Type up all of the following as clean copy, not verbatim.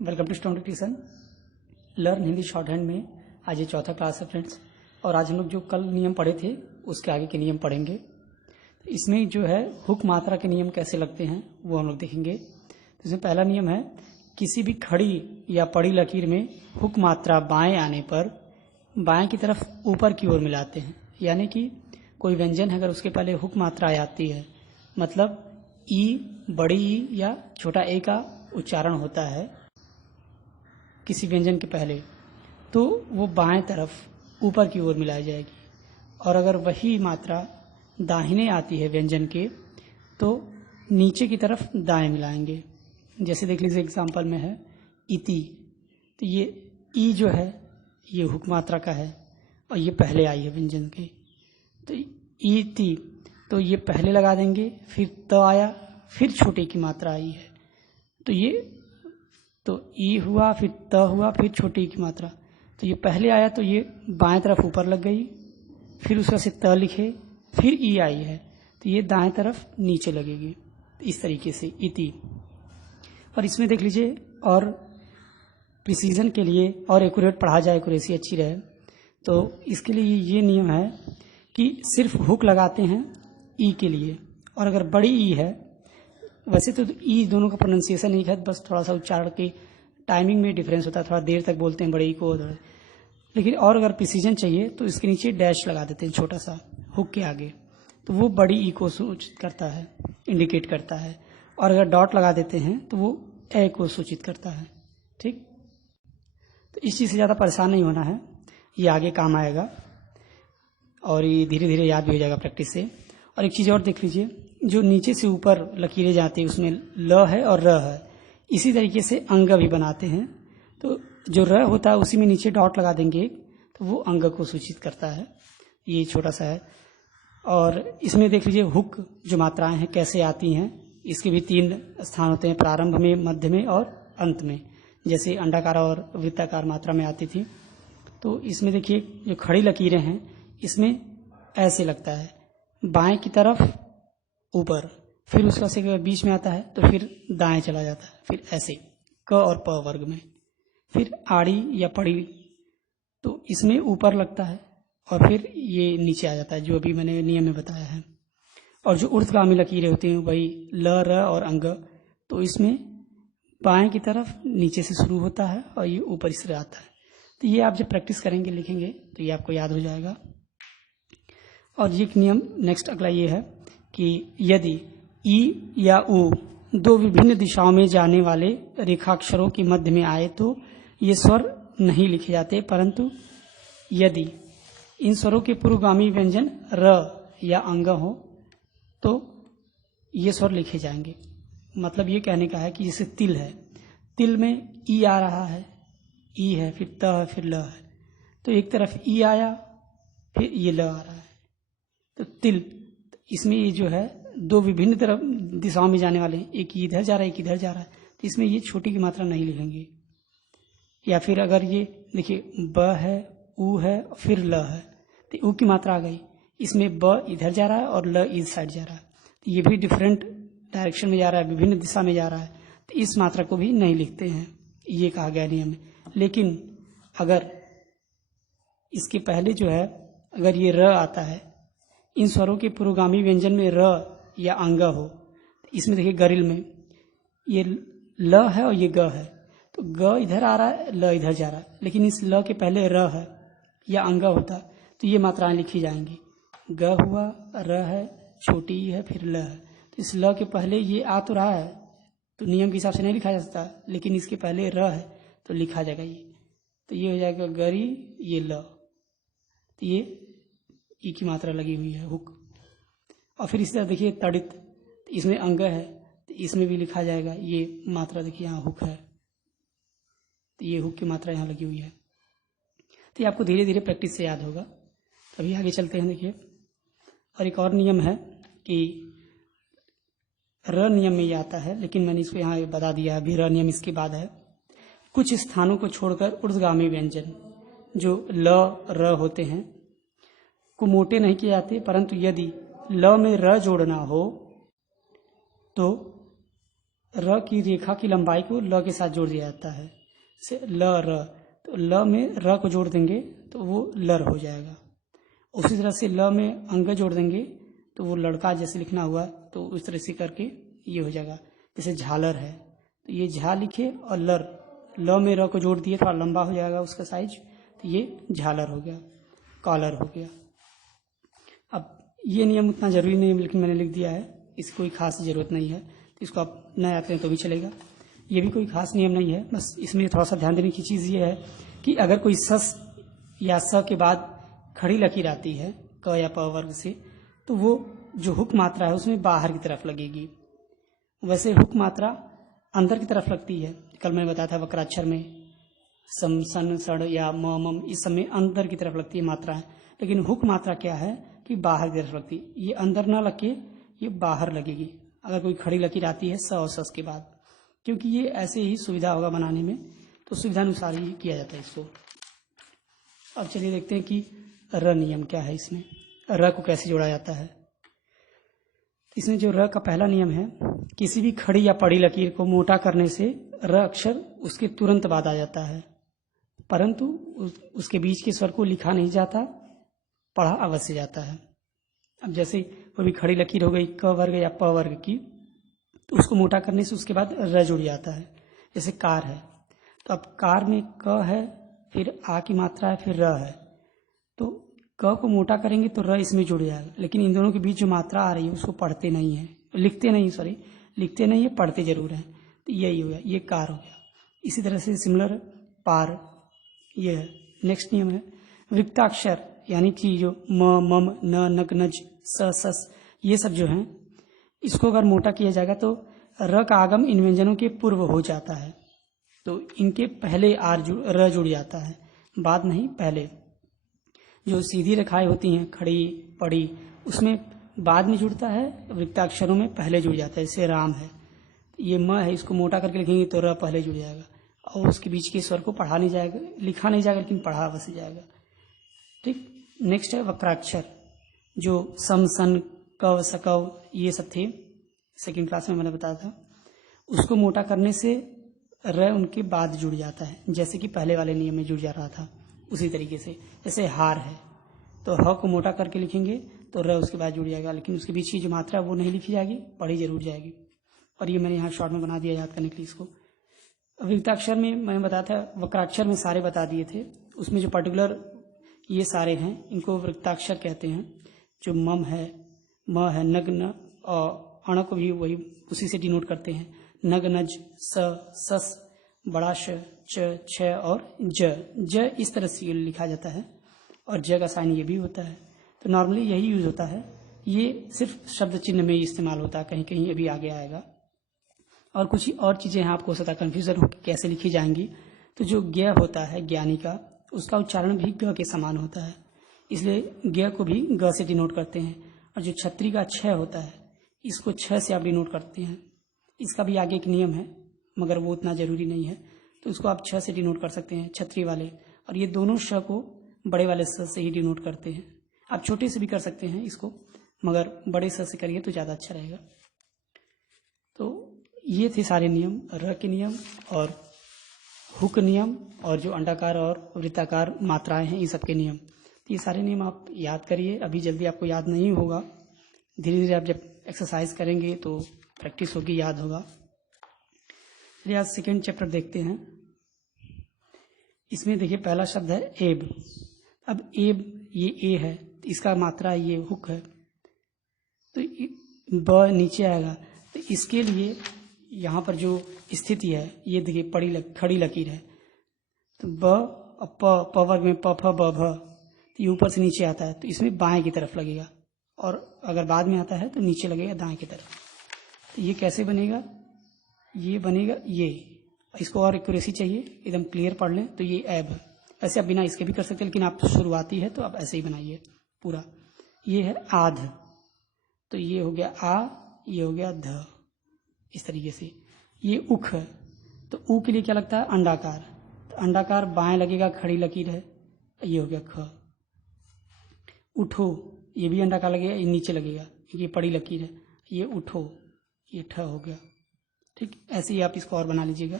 Welcome to student tuition learn Hindi short hand में आज ये चौथा क्लास है फ्रेंड्स। और आज हम लोग जो कल नियम पढ़े थे उसके आगे के नियम पढ़ेंगे। तो इसमें जो है हुक मात्रा के नियम कैसे लगते हैं वो हम लोग देखेंगे। तो इसमें पहला नियम है, किसी भी खड़ी या पड़ी लकीर में हुक मात्रा बाएं आने पर बाएं की तरफ ऊपर की ओर मिलाते हैं। यानी कि कोई व्यंजन है, अगर उसके पहले हुक मात्रा आती है, मतलब ई, बड़ी ई या छोटा ए का उच्चारण होता है किसी व्यंजन के पहले, तो वो बाएं तरफ ऊपर की ओर मिलाई जाएगी। और अगर वही मात्रा दाहिने आती है व्यंजन के, तो नीचे की तरफ दाएं मिलाएंगे। जैसे देख लीजिए एग्जाम्पल में है इति, तो ये ई जो है ये हुक मात्रा का है और ये पहले आई है व्यंजन के, तो इति, तो ये पहले लगा देंगे। फिर त आया, फिर छोटे की मात्रा आई है, तो ये तो ई हुआ, फिर त हुआ, फिर छोटी की मात्रा, तो ये पहले आया तो ये बाएं तरफ ऊपर लग गई। फिर उसका से त लिखे, फिर ई आई है तो ये दाएं तरफ नीचे लगेगी। इस तरीके से इति। और इसमें देख लीजिए, और प्रिसीजन के लिए और एक्यूरेट पढ़ा जाए, एक्यूरेसी अच्छी रहे, तो इसके लिए ये नियम है कि सिर्फ हुक लगाते हैं ई के लिए। और अगर बड़ी ई है, वैसे तो ई दोनों का प्रोनाउंसिएशन एक है, बस थोड़ा सा उच्चारण की टाइमिंग में डिफरेंस होता है, थोड़ा देर तक बोलते हैं बड़े ई को। लेकिन और अगर प्रिसीजन चाहिए तो इसके नीचे डैश लगा देते हैं छोटा सा हुक के आगे, तो वो बड़ी ई को सूचित करता है, इंडिकेट करता है। और अगर डॉट लगा देते हैं तो वो ए को सूचित करता है। ठीक, तो इस चीज़ से ज़्यादा परेशान नहीं होना है, ये आगे काम आएगा और ये धीरे धीरे याद भी हो जाएगा प्रैक्टिस से। और एक चीज़ और देख लीजिए, जो नीचे से ऊपर लकीरें जाती है उसमें ल है और र है, इसी तरीके से अंग भी बनाते हैं। तो जो र होता है उसी में नीचे डॉट लगा देंगे, तो वो अंग को सूचित करता है। ये छोटा सा है। और इसमें देख लीजिए हुक जो मात्राएं हैं कैसे आती हैं, इसके भी 3 स्थान होते हैं, प्रारंभ में, मध्य में और अंत में। जैसे अंडाकार और वृत्ताकार मात्रा में आती थी। तो इसमें देखिए जो खड़ी लकीरें हैं इसमें ऐसे लगता है, बाएं की तरफ ऊपर, फिर उसका से बीच में आता है तो फिर दाएं चला जाता है, फिर ऐसे क और प वर्ग में। फिर आड़ी या पड़ी, तो इसमें ऊपर लगता है और फिर ये नीचे आ जाता है, जो अभी मैंने नियम में बताया है। और जो ऊर्ध्वगामी लकीरें होती हैं वही ल, र और अंग, तो इसमें बाएं की तरफ नीचे से शुरू होता है और ये ऊपर से आता है। तो ये आप जब प्रैक्टिस करेंगे, लिखेंगे, तो ये आपको याद हो जाएगा। और ये नियम नेक्स्ट अगला ये है कि यदि ई या उ 2 विभिन्न दिशाओं में जाने वाले रेखाक्षरों के मध्य में आए तो ये स्वर नहीं लिखे जाते, परंतु यदि इन स्वरों के पूर्वगामी व्यंजन र या अंग हो तो ये स्वर लिखे जाएंगे। मतलब ये कहने का है कि जैसे तिल है, तिल में ई आ रहा है, ई है, फिर त है, फिर ल है, तो एक तरफ ई आया, फिर ये ल आ रहा है, तो तिल। इसमें ये जो है 2 विभिन्न तरफ दिशाओं में जाने वाले हैं, एक इधर जा रहा है, एक इधर जा रहा है, तो इसमें ये छोटी की मात्रा नहीं लिखेंगे। या फिर अगर ये देखिए ब है, उ है, फिर ल है, तो उ की मात्रा आ गई, इसमें ब इधर जा रहा है और ल इस साइड जा रहा है, तो ये भी डिफरेंट डायरेक्शन में जा रहा है, विभिन्न दिशा में जा रहा है, तो इस मात्रा को भी नहीं लिखते हैं, ये कहा गया नियम है। लेकिन अगर इसके पहले जो है, अगर ये र आता है, इन स्वरों के पुरोगामी व्यंजन में र या अंग हो, तो इसमें देखिए गरिल में ये ल है और ये ग है, तो ग इधर आ रहा है, ल इधर जा रहा है, लेकिन इस ल के पहले र है या अंग होता तो ये मात्राएं लिखी जाएंगी। ग हुआ, र है, छोटी है, फिर ल है, तो इस ल के पहले ये आ तो रहा है, तो नियम के हिसाब से नहीं लिखा जा सकता, लेकिन इसके पहले र है तो लिखा जाएगा ये, तो ये हो जाएगा गरी, ये ल, तो ये ई की मात्रा लगी हुई है हुक। और फिर इसी तरह देखिए तड़ित, इसमें अंग है तो इसमें भी लिखा जाएगा, ये मात्रा देखिए यहाँ हुक है, तो ये हुक की मात्रा यहाँ लगी हुई है। तो ये आपको धीरे धीरे प्रैक्टिस से याद होगा। अभी आगे चलते हैं। देखिए, और एक और नियम है कि र नियम में ये आता है, लेकिन मैंने इसको यहाँ बता दिया, अभी र नियम इसके बाद है। कुछ स्थानों को छोड़कर ऊर्ध्वगामी व्यंजन जो ल, र होते हैं को मोटे नहीं किए जाते, परंतु यदि ल में र जोड़ना हो तो र की रेखा की लंबाई को ल के साथ जोड़ दिया जाता है। से ल र, तो ल में र को जोड़ देंगे तो वो लर हो जाएगा। उसी तरह से ल में अंग जोड़ देंगे तो वो लड़का जैसे लिखना हुआ तो उस तरह से करके ये हो जाएगा। जैसे झालर है तो ये झा लिखे और लर, ल में र को जोड़ दिए, थोड़ा लंबा हो जाएगा उसका साइज, तो ये झालर हो गया, कॉलर हो गया। अब ये नियम उतना जरूरी नहीं है लेकिन मैंने लिख दिया है, इसकी कोई खास ज़रूरत नहीं है, तो इसको आप न आते हैं तो भी चलेगा। ये भी कोई खास नियम नहीं है, बस इसमें थोड़ा सा ध्यान देने की चीज़ ये है कि अगर कोई सस या स के बाद खड़ी लकीर आती है क या प वर्ग से, तो वो जो हुक मात्रा है उसमें बाहर की तरफ लगेगी। वैसे हुक मात्रा अंदर की तरफ लगती है। कल मैंने बताया था वक्राक्षर में सम सन सड़ या म मम, इस सब में अंदर की तरफ लगती है मात्रा है, लेकिन हुक मात्रा क्या है कि बाहर की तरफ लगती है। ये अंदर ना लग के ये बाहर लगेगी अगर कोई खड़ी लकीर आती है स और सस के बाद, क्योंकि ये ऐसे ही सुविधा होगा बनाने में, तो सुविधा अनुसार ही किया जाता है इसको। अब चलिए देखते हैं कि र नियम क्या है, इसमें र को कैसे जोड़ा जाता है। इसमें जो र का पहला नियम है, किसी भी खड़ी या पड़ी लकीर को मोटा करने से र अक्षर उसके तुरंत बाद आ जाता है, परंतु उसके बीच के स्वर को लिखा नहीं जाता, पढ़ा अवश्य जाता है। अब जैसे कोई भी खड़ी लकीर हो गई क वर्ग या प वर्ग की, तो उसको मोटा करने से उसके बाद र जुड़ जाता है। जैसे कार है, तो अब कार में क है, फिर आ की मात्रा है, फिर र है, तो क को मोटा करेंगे तो र इसमें जुड़ जाएगा, लेकिन इन दोनों के बीच जो मात्रा आ रही है उसको पढ़ते नहीं है, लिखते नहीं है, पढ़ते जरूर हैं, तो यही हो गया, ये कार हो गया। इसी तरह से सिमिलर पार, ये है। नेक्स्ट नियम है विक्ताक्षर, यानी कि जो म मम न नक नज स सस, ये सब जो हैं, इसको अगर मोटा किया जाएगा तो र का आगम इन व्यंजनों के पूर्व हो जाता है, तो इनके पहले र जुड़ जाता है, बाद नहीं पहले। जो सीधी रेखाएं होती हैं खड़ी पड़ी, उसमें बाद में जुड़ता है, वृत्ताक्षरों में पहले जुड़ जाता है। जैसे राम है, ये म है, इसको मोटा करके लिखेंगे तो र पहले जुड़ जाएगा, और उसके बीच के स्वर को पढ़ा नहीं जाएगा, लिखा नहीं जाएगा, लेकिन पढ़ा अवश्य जाएगा। ठीक। नेक्स्ट है वक्राक्षर, जो सम सन कव सकव ये सब थे, सेकंड क्लास में मैंने बताया था। उसको मोटा करने से र उनके बाद जुड़ जाता है, जैसे कि पहले वाले नियम में जुड़ जा रहा था उसी तरीके से। जैसे हार है, तो ह को मोटा करके लिखेंगे तो र उसके बाद जुड़ जाएगा, लेकिन उसके बीच की जो मात्रा है वो नहीं लिखी जाएगी, पढ़ी जरूर जाएगी। और ये मैंने यहाँ शॉर्ट में बना दिया याद करने के लिए इसको। विक्ताक्षर में मैंने बताया था, वक्राक्षर में सारे बता दिए थे, उसमें जो पर्टिकुलर ये सारे हैं इनको वृत्ताक्षर कहते हैं। जो मम है, म है, नग्न और अण को भी वही उसी से डिनोट करते हैं। नग नज स सस बड़ा श च छ और ज इस तरह से लिखा जाता है, और ज का साइन ये भी होता है। तो नॉर्मली यही यूज होता है, ये सिर्फ शब्द चिन्ह में इस्तेमाल होता है, कहीं कहीं अभी आगे आएगा। और कुछ और चीजें हैं, आपको हो सकता है कन्फ्यूजन हो कि कैसे लिखी जाएंगी। तो जो ज्ञ होता है ज्ञानी का, उसका उच्चारण भी ग के समान होता है, इसलिए ज्ञ को भी ग से डिनोट करते हैं। और जो छत्री का छ होता है, इसको छ से आप डिनोट करते हैं। इसका भी आगे एक नियम है, मगर वो उतना जरूरी नहीं है, तो इसको आप छ से डिनोट कर सकते हैं, छत्री वाले। और ये दोनों श को बड़े वाले स से ही डिनोट करते हैं। आप छोटे से भी कर सकते हैं इसको, मगर बड़े स से करिए तो ज़्यादा अच्छा रहेगा। तो ये थे सारे नियम, र के नियम और हुक नियम, और जो अंडाकार और वृत्ताकार मात्राएं हैं इन सब के नियम। तो ये सारे नियम आप याद करिए, अभी जल्दी आपको याद नहीं होगा, धीरे धीरे आप जब एक्सरसाइज करेंगे तो प्रैक्टिस होगी, याद होगा। चलिए आज सेकेंड चैप्टर देखते हैं। इसमें देखिए पहला शब्द है एब। अब एब, ये ए है, इसका मात्रा ये हुक है, तो ब नीचे आएगा। तो इसके लिए यहाँ पर जो स्थिति है, ये देखिए खड़ी लकीर है, तो ब प वर्ग में प फ ब भ, तो ये ऊपर से नीचे आता है, तो इसमें बाएं की तरफ लगेगा, और अगर बाद में आता है तो नीचे लगेगा दाएं की तरफ। तो ये कैसे बनेगा, ये बनेगा ये, इसको और एक्यूरेसी चाहिए, एकदम क्लियर पढ़ लें तो ये एब है। ऐसे आप बिना इसके भी कर सकते हैं, लेकिन आप तो शुरुआती है तो आप ऐसे ही बनाइए पूरा। ये है आध, तो ये हो गया आ, ये हो गया ध, इस तरीके से। ये उख है, तो ऊ के लिए क्या लगता है अंडाकार, तो अंडाकार बाएं लगेगा, खड़ी लकीर है, ये हो गया ख। उठो, ये भी अंडाकार लगेगा, ये नीचे लगेगा, ये पड़ी लकीर है, ये उठो, ये ठ हो गया। ठीक, ऐसे ही आप इसको और बना लीजिएगा।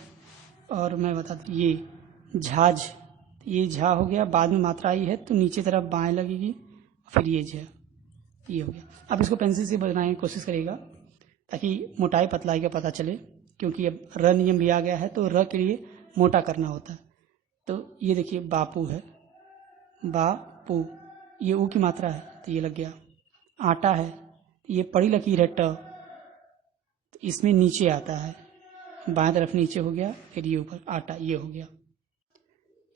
और मैं बता दूँ, ये झाझ, ये झा हो गया, बाद में मात्रा आई है तो नीचे तरफ बाएं लगेगी, फिर ये झ, ये हो गया। अब इसको पेंसिल से बनाने की कोशिश करिएगा ताकि मोटाई पतलाई का पता चले, क्योंकि अब र नियम भी आ गया है तो र के लिए मोटा करना होता है। तो ये देखिए बापू है, बापू, ये ऊ की मात्रा है तो ये लग गया। आटा है, ये पड़ी लकीर है ट, तो इसमें नीचे आता है, बाएं तरफ नीचे हो गया, फिर ये ऊपर आटा, ये हो गया।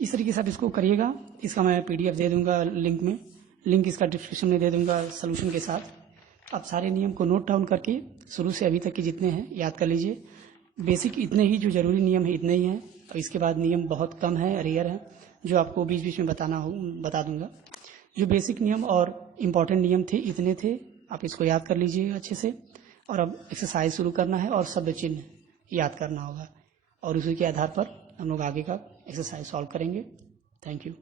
इस तरीके से आप इसको करिएगा। इसका मैं PDF दे दूंगा लिंक में, लिंक इसका डिस्क्रिप्शन में दे दूंगा सोल्यूशन के साथ। आप सारे नियम को नोट डाउन करके शुरू से अभी तक के जितने हैं याद कर लीजिए। बेसिक इतने ही जो जरूरी नियम है इतने ही हैं, और इसके बाद नियम बहुत कम है, रेयर है, जो आपको बीच बीच में बता दूंगा। जो बेसिक नियम और इम्पॉर्टेंट नियम थे इतने थे, आप इसको याद कर लीजिए अच्छे से। और अब एक्सरसाइज शुरू करना है और शब्द चिन्ह याद करना होगा, और उसी के आधार पर हम लोग आगे का एक्सरसाइज सॉल्व करेंगे। Thank you.